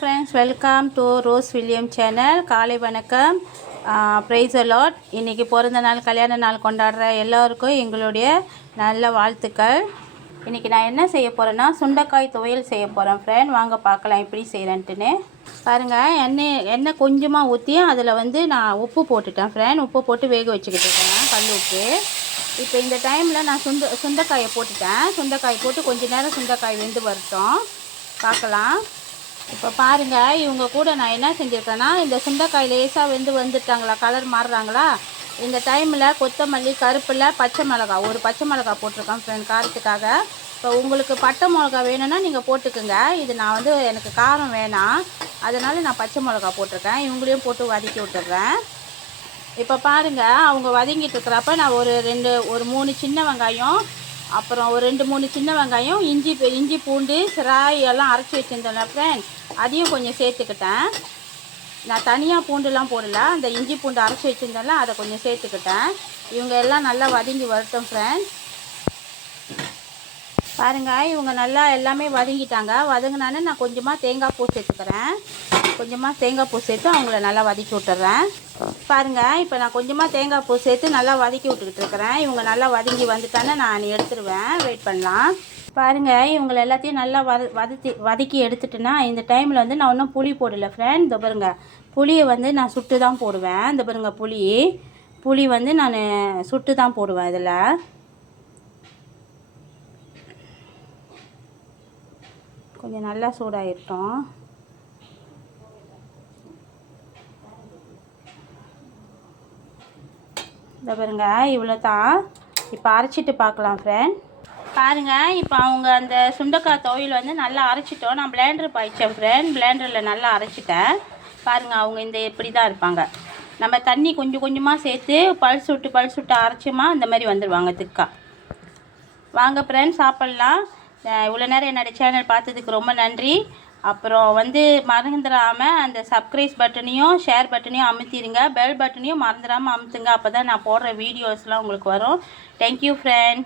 Friends, welcome to Rose William channel. காலை வணக்கம். Praise the Lord. இன்றைக்கி பிறந்த நாள், கல்யாண நாள் கொண்டாடுற எல்லோருக்கும் எங்களுடைய நல்ல வாழ்த்துக்கள். இன்றைக்கி நான் என்ன செய்ய போகிறேன்னா, சுண்டைக்காய் துவையல் செய்ய போகிறேன் ஃப்ரெண்ட். வாங்க பார்க்கலாம் எப்படி செய்கிறேன்ட்டுன்னு. பாருங்கள், எண்ணெய் கொஞ்சமாக ஊற்றி அதில் நான் உப்பு போட்டுட்டேன் ஃப்ரெண்ட். உப்பு போட்டு வேக வச்சுக்கிட்டு இருக்கேன், கல் உப்பு. இப்போ இந்த டைமில் நான் சுண்டைக்காயை போட்டுட்டேன். சுண்டைக்காய் போட்டு கொஞ்சம் நேரம் சுண்டைக்காய் வெந்து வரட்டும், பார்க்கலாம். இப்போ பாருங்கள், இவங்க கூட நான் என்ன செஞ்சுருக்கேன்னா, இந்த சுண்டைக்காய் லேசாக வந்துட்டாங்களா, கலர் மாறுறாங்களா, இந்த டைமில் கொத்தமல்லி, கருப்பில் பச்சை மிளகா, ஒரு பச்சை மிளகா போட்டிருக்கேன் ஃப்ரெண்ட், காரத்துக்காக. இப்போ உங்களுக்கு பட்டை மிளகா வேணும்னா நீங்கள் போட்டுக்குங்க. இது நான் எனக்கு காரம் வேணாம், அதனால் நான் பச்சை மிளகா போட்டிருக்கேன். இவங்களையும் போட்டு வதக்கி விட்டுறேன். இப்போ பாருங்கள், அவங்க வதங்கிட்டு இருக்கிறப்ப நான் ஒரு 3 சின்ன வெங்காயம், அப்புறம் ஒரு 2-3 சின்ன வெங்காயம், இஞ்சி பூண்டு சிராய் எல்லாம் அரைச்சி வச்சுருந்தேன் ஃப்ரெண்ட், அதையும் கொஞ்சம் சேர்த்துக்கிட்டேன். நான் தனியாக பூண்டுலாம் போடல, அந்த இஞ்சி பூண்டு அரைச்சி வச்சுருந்தேன்ல, அதை கொஞ்சம் சேர்த்துக்கிட்டேன். இவங்க எல்லாம் நல்லா வதங்கி வரட்டும் ஃப்ரெண்ட். பாருங்கள், இவங்க நல்லா எல்லாமே வதங்கிட்டாங்க. வதங்கினானே நான் கொஞ்சமாக தேங்காய் பூ சேர்த்துக்கிறேன். கொஞ்சமாக தேங்காய் பூ சேர்த்து அவங்கள நல்லா வதக்கி விட்டுறேன். பாருங்கள், இப்போ நான் கொஞ்சமாக தேங்காய் பூ சேர்த்து நல்லா வதக்கி விட்டுக்கிட்டு இருக்கிறேன். இவங்க நல்லா வதங்கி வந்துட்டானே நான் எடுத்துருவேன். வெயிட் பண்ணலாம். பாருங்கள், இவங்களை எல்லாத்தையும் நல்லா வதக்கி எடுத்துட்டுனா, இந்த டைமில் நான் இன்னும் புளி போடலை ஃப்ரெண்ட். இந்த பாருங்க, புளியை நான் சுட்டு தான் போடுவேன். இந்த பாருங்க, புளி நான் சுட்டு தான் போடுவேன். இதில் கொஞ்சம் நல்லா சூடாகிட்டோம். இந்த பாருங்க, இவ்வளோ தான். இப்போ அரைச்சிட்டு பார்க்கலாம் ஃப்ரெண்ட். பாருங்கள், இப்போ அவங்க அந்த சுண்டைக்காய் துவையல் நல்லா அரைச்சிட்டோம். நான் பிளேண்டர் பாய்ச்சேன் ஃப்ரெண்ட். பிளேண்டரில் நல்லா அரைச்சிட்டேன். பாருங்கள், அவங்க இப்படி தான் இருப்பாங்க. நம்ம தண்ணி கொஞ்சம் கொஞ்சமாக சேர்த்து பல்ஸ் விட்டு அரைச்சோமா இந்த மாதிரி வந்துடுவாங்க திக்கா. வாங்க ஃப்ரெண்ட், சாப்பிட்லாம். இவ்வளோ நேரம் என்னோடய சேனல் பார்த்ததுக்கு ரொம்ப நன்றி. அப்புறம் மறந்துடாமல் அந்த சப்ஸ்கிரைப் பட்டனையும் ஷேர் பட்டனையும் அமுத்திடுங்க. பெல் பட்டனையும் மறந்துடாமல் அமுத்துங்க. அப்போ தான் நான் போடுற வீடியோஸ்லாம் உங்களுக்கு வரும். Thank you friend.